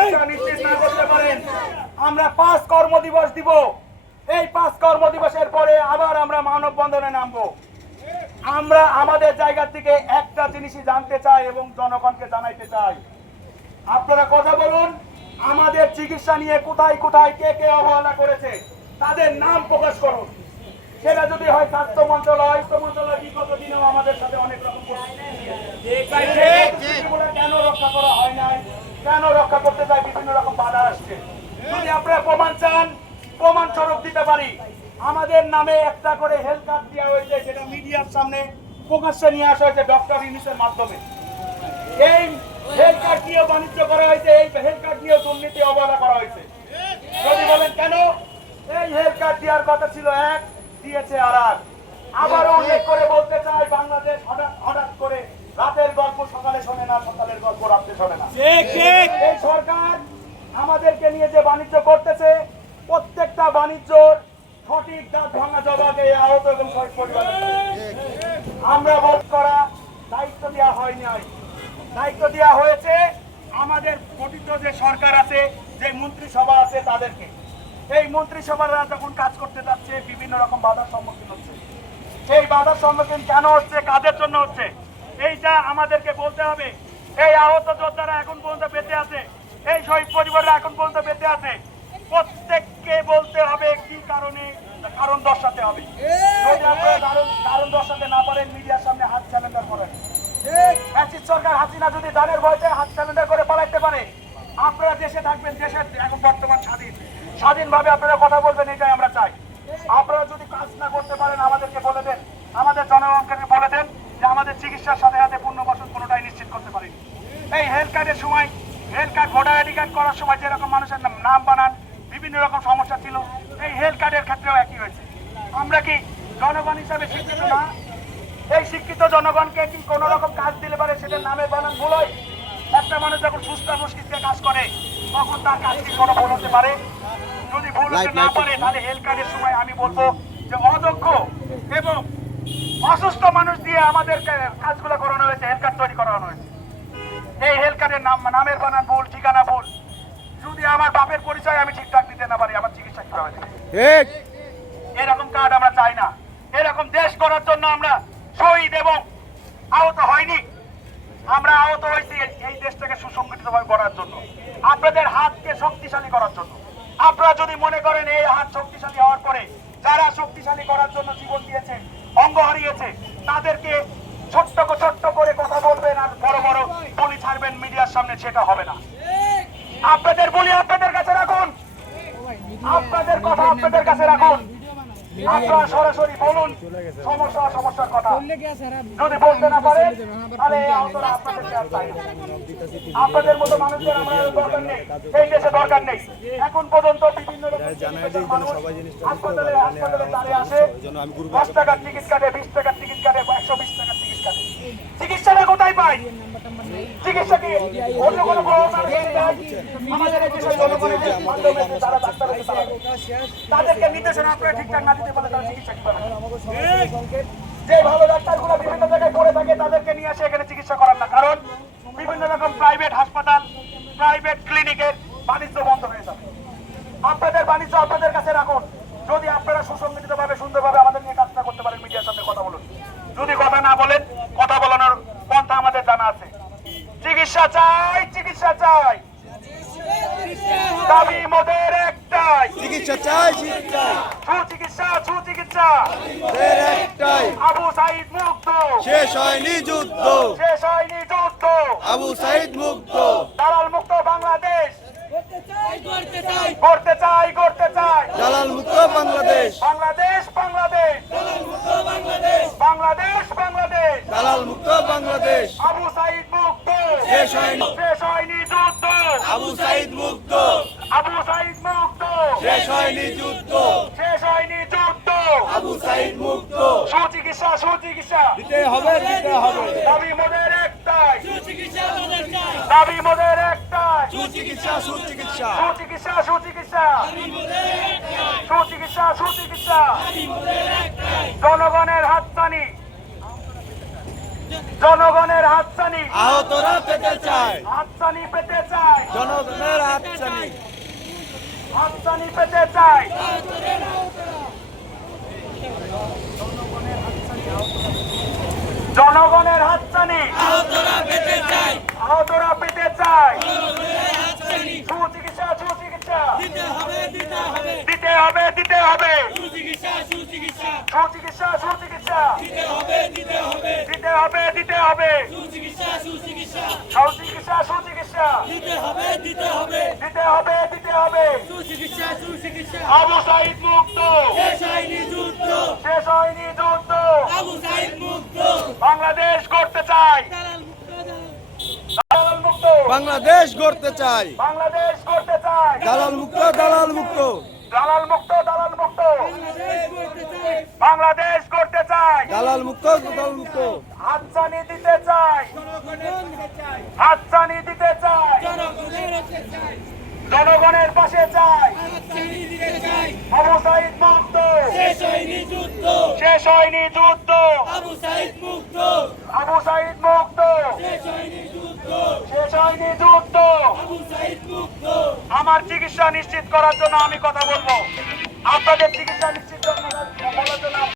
চিকিৎসা নিশ্চিত না করতে পারেন আমরা 5 কর্মদিবস দিব। এই 5 কর্মদিবসের পরে আবার আমরা মানববন্ধনে নামবো। আমরা আমাদের জায়গা থেকে একটা জিনিসই জানতে চাই এবং জনগণকে জানাইতে চাই, আপনারা কথা বলুন, আমাদের চিকিৎসা নিয়ে কোথায় কোথায় কে কে অবহেলা করেছে তাদের নাম প্রকাশ করুন। সেটা যদি হয় স্বাস্থ্য মন্ত্রণালয়, বিগত দিনেও আমাদের সাথে অনেক রকম কেন রক্ষা করা হয় নাই, কেন রক্ষা করতে যায় বিভিন্ন রকম বাধা আসছে। যদি আপনারা প্রমাণ চান, প্রমাণ স্বরূপ দিতে পারি। আমাদের নামে একটা করে হেলথ কার্ড দেওয়া হয়েছে, যেটা মিডিয়ার সামনে প্রকাশ্যে নিয়ে আসা হয়েছে ডক্টর ইউনূসের মাধ্যমে। এই হেলথ কার্ড নিয়ে বাণিজ্য করা হয়েছে, এই হেলথ কার্ড নিয়ে দুর্নীতি অবহেলা করা হয়েছে। যদি বলেন কেন, এই হেলথ কার্ড দেওয়ার কথা ছিল এক, দিয়েছে আর এক। আবারও উল্লেখ করে বলতে চাই, বাংলাদেশ হঠাৎ করে রাতের গল্প সকালে শোনে না, সকালের গল্প রাতে শোনে না। এই সরকার আমাদেরকে নিয়ে যে বাণিজ্য করতেছে, প্রত্যেকটা বাণিজ্যর সঠিক দাঁত ভাঙা জবাবে আহত এবং শহীদ পরিবারের আমরা ভোট করা দায়িত্ব দেওয়া হয়নি, দায়িত্ব দেওয়া হয়েছে আমাদের গঠিত যে সরকার আছে, যে মন্ত্রিসভা আছে তাদেরকে। এই মন্ত্রিসভারা যখন কাজ করতে যাচ্ছে বিভিন্ন রকম বাধার সম্মুখীন হচ্ছে। সেই বাধার সম্মুখীন কেন হচ্ছে, কাদের জন্য হচ্ছে, এইটা আমাদেরকে বলতে হবে। এই আহত যোদ্ধারা এখন পর্যন্ত বেঁচে আছে, এই শহীদ পরিবাররা এখন পর্যন্ত বেঁচে আছে, প্রত্যেককে বলতে হবে কি কারণে, কারণ দর্শাতে হবে। যদি আপনারা কারণ দর্শাতে না পারেন, মিডিয়ার সামনে হাত স্যালেন্ডার করেন। ফ্যাসিস্ট সরকার হাসিনা যদি দানের ভয়তে হাত স্যালেন্ডার করে পালাইতে পারে, আপনারা দেশে থাকবেন, দেশের এখন বর্তমান স্বাধীনভাবে আপনারা কথা বলবেন, এটাই আমরা চাই। আপনারা যদি কাজ না করতে পারেন আমাদেরকে বলে দেন, আমাদের জনগণকে বলে দেন যে আমাদের চিকিৎসার সাথে সাথে পুনর্বাসন কোনোটাই নিশ্চিত করতে পারেনি। এই হেলথ কার্ডের সময়, health card voter ID card করার সময় যেরকম মানুষের নাম বানান বিভিন্ন রকম সমস্যা ছিল, এই হেলথ কার্ডের ক্ষেত্রেও একই হয়েছে। আমরা কি জনগণ হিসাবে শিক্ষিত না? এই শিক্ষিত জনগণকে কি কোনো রকম কাজ দিলে পারে সেটার নামে বানান ভুল হয়? একটা মানুষ যখন সুস্থ মস্তিষ্কে কাজ করে তখন তার কাজ কি কোনো ভুল হতে পারে? যদি ভুল হতে না পারে তাহলে হেলথ কার্ডের সময় আমি বলবো যে অদক্ষ এবং অসুস্থ মানুষ দিয়ে আমাদের কাজগুলো করানো হয়েছে, হেলথ কার্ড তৈরি করানো হয়েছে। এই হেলথ কার্ডের নামের বানান ভুল, ঠিকানা ভুল। যদি আমার বাপের পরিচয় আমি ঠিকঠাক দিতে না পারি, আমার চিকিৎসা কি হবে? এরকম কার্ড আমরা চাই না। এরকম দেশ গড়ার জন্য আমরা শহীদ এবং আহত হয়নি, আমরা আহত হয়েছি এই দেশটাকে সুসংগঠিতভাবে গড়ার জন্য, আপনাদের হাতকে শক্তিশালী করার জন্য। আপনারা যদি মনে করেন এই হাত শক্তিশালী হওয়ার পরে যারা শক্তিশালী করার জন্য জীবন দিয়েছে, অঙ্গ হারিয়েছে, তাদেরকে ছোট্ট করে কথা বলবেন আর বড় বড় বলি ছাড়বেন মিডিয়ার সামনে, সেটা হবে না। আপনাদের বলি আপনাদের কাছে রাখুন, আপনাদের কথা আপনাদের কাছে রাখুন। আপনারা সরাসরি বলুন সমস্যার কথা। যদি বলতে না পারেন তাহলে আপনাদের মতো মানুষের আমাদের দরকার নেই, এই দেশে দরকার নেই। এখন পর্যন্ত বিভিন্ন হাসপাতালে দাঁড়িয়ে আসে, 10 টাকার টিকিট কাটে, 20 টাকার টিকিট কাটে, 120 টাকার টিকিট কাটে। চিকিৎসাটা কোথায় পাই? চিকিৎসা কি অন্য কোনো আমাদের এই দেশের জনগণের মাধ্যমে যারা ডাক্তার হয়েছে তাদেরকে নির্দেশনা আপনারা ঠিকঠাক না দিতে পারে তারা চিকিৎসা কি পাবে? যে ভালো ডাক্তারগুলো বিভিন্ন জায়গায় পড়ে থাকে তাদেরকে নিয়ে আসে এখানে চিকিৎসা করার না, কারণ বিভিন্ন রকম প্রাইভেট হাসপাতাল, প্রাইভেট ক্লিনিকের বাণিজ্য বন্ধ হয়ে যাবে। আপনাদের বাণিজ্য আপনাদের কাছে রাখুন। যদি আপনারা সুসংগঠিতভাবে সুন্দরভাবে আমাদের নিয়ে কাজটা করতে পারেন, মিডিয়ার সামনে কথা বলুন। যদি কথা না বলেন, কথা বলানোর পন্থা আমাদের জানা আছে। চিকিৎসা চাই, চিকিৎসা চাই, দাবি মোদের একটাই, চিকিৎসা চাই, সুচিকিৎসা, সুচিকিৎসা একটাই। আবু সাইদ মুক্ত, শেষ হয়নি যুদ্ধ, শেষ হয়নি যুদ্ধ, আবু সাইদ মুক্ত, দালাল মুক্ত বাংলাদেশ করতে চাই, দালাল মুক্ত বাংলাদেশ, বাংলাদেশ, বাংলাদেশ, দালাল মুক্ত বাংলাদেশ। আবু সাইদ মুক্ত, শেষ হয়নি যুদ্ধ, আবু সাইদ মুক্ত, আবু সাইদ মুক্ত, শেষ হয়নি যুদ্ধ, আবু সাইদ মুক্ত। সুচিকিৎসা দিতে হবে, দাবি মোদের একটাই, দাবি মোদের একটাই, সুচিকিৎসা, সুচিকিৎসা। জনগণের হাতছানি আহতরা পেতে চায়, হাতছানি পেতে চায়, জনগণের হাতছানি হাতছানি পেতে চাই। জনগণের হাতছানি আহতরা পেতে চাই আহতরা পেতে চাই। জনগণের হাতছানি সুচিকিৎসা সুচিকিৎসা দিতে হবে দিতে হবে দিতে হবে দিতে হবে। সুচিকিৎসা সুচিকিৎসা সুচিকিৎসা সুচিকিৎসা দিতে হবে দিতে হবে দিতে হবে দিতে হবে। সুচিকিৎসা সুচিকিৎসা সুচিকিৎসা সুচিকিৎসা দিতে হবে দিতে হবে দিতে হবে দিতে হবে। সুচিকিৎসা সুচিকিৎসা আবু সাইদ মুক্ত, শেষ হয়নি যুদ্ধ শেষ হয়নি যুদ্ধ। আবু সাইদ মুক্ত বাংলাদেশ করতে চাই, দালাল মুক্ত বাংলাদেশ গড়তে চাই বাংলাদেশ করতে চাই। দালাল মুক্ত দালাল মুক্ত দালাল মুক্ত দালাল মুক্ত বাংলাদেশ করতে চাই। দালাল মুক্ত দালাল মুক্ত হাতছানি দিতে চাই, হাতছানি দিতে চাই। জনগণের পাশে চাই। আবু সাইদ মুক্ত, শেষ হয়নি যুদ্ধ শেষ হয়নি যুদ্ধ। আবু সাইদ মুক্ত আবু সাইদ মুক্ত, শেষ হয়নি যুদ্ধ শেষ হয়নি যুদ্ধ। আবু সাইদ মুক্ত আমার চিকিৎসা নিশ্চিত করার জন্য আমি কথা বলবো। আপনাদের চিকিৎসা নিশ্চিত করার জন্য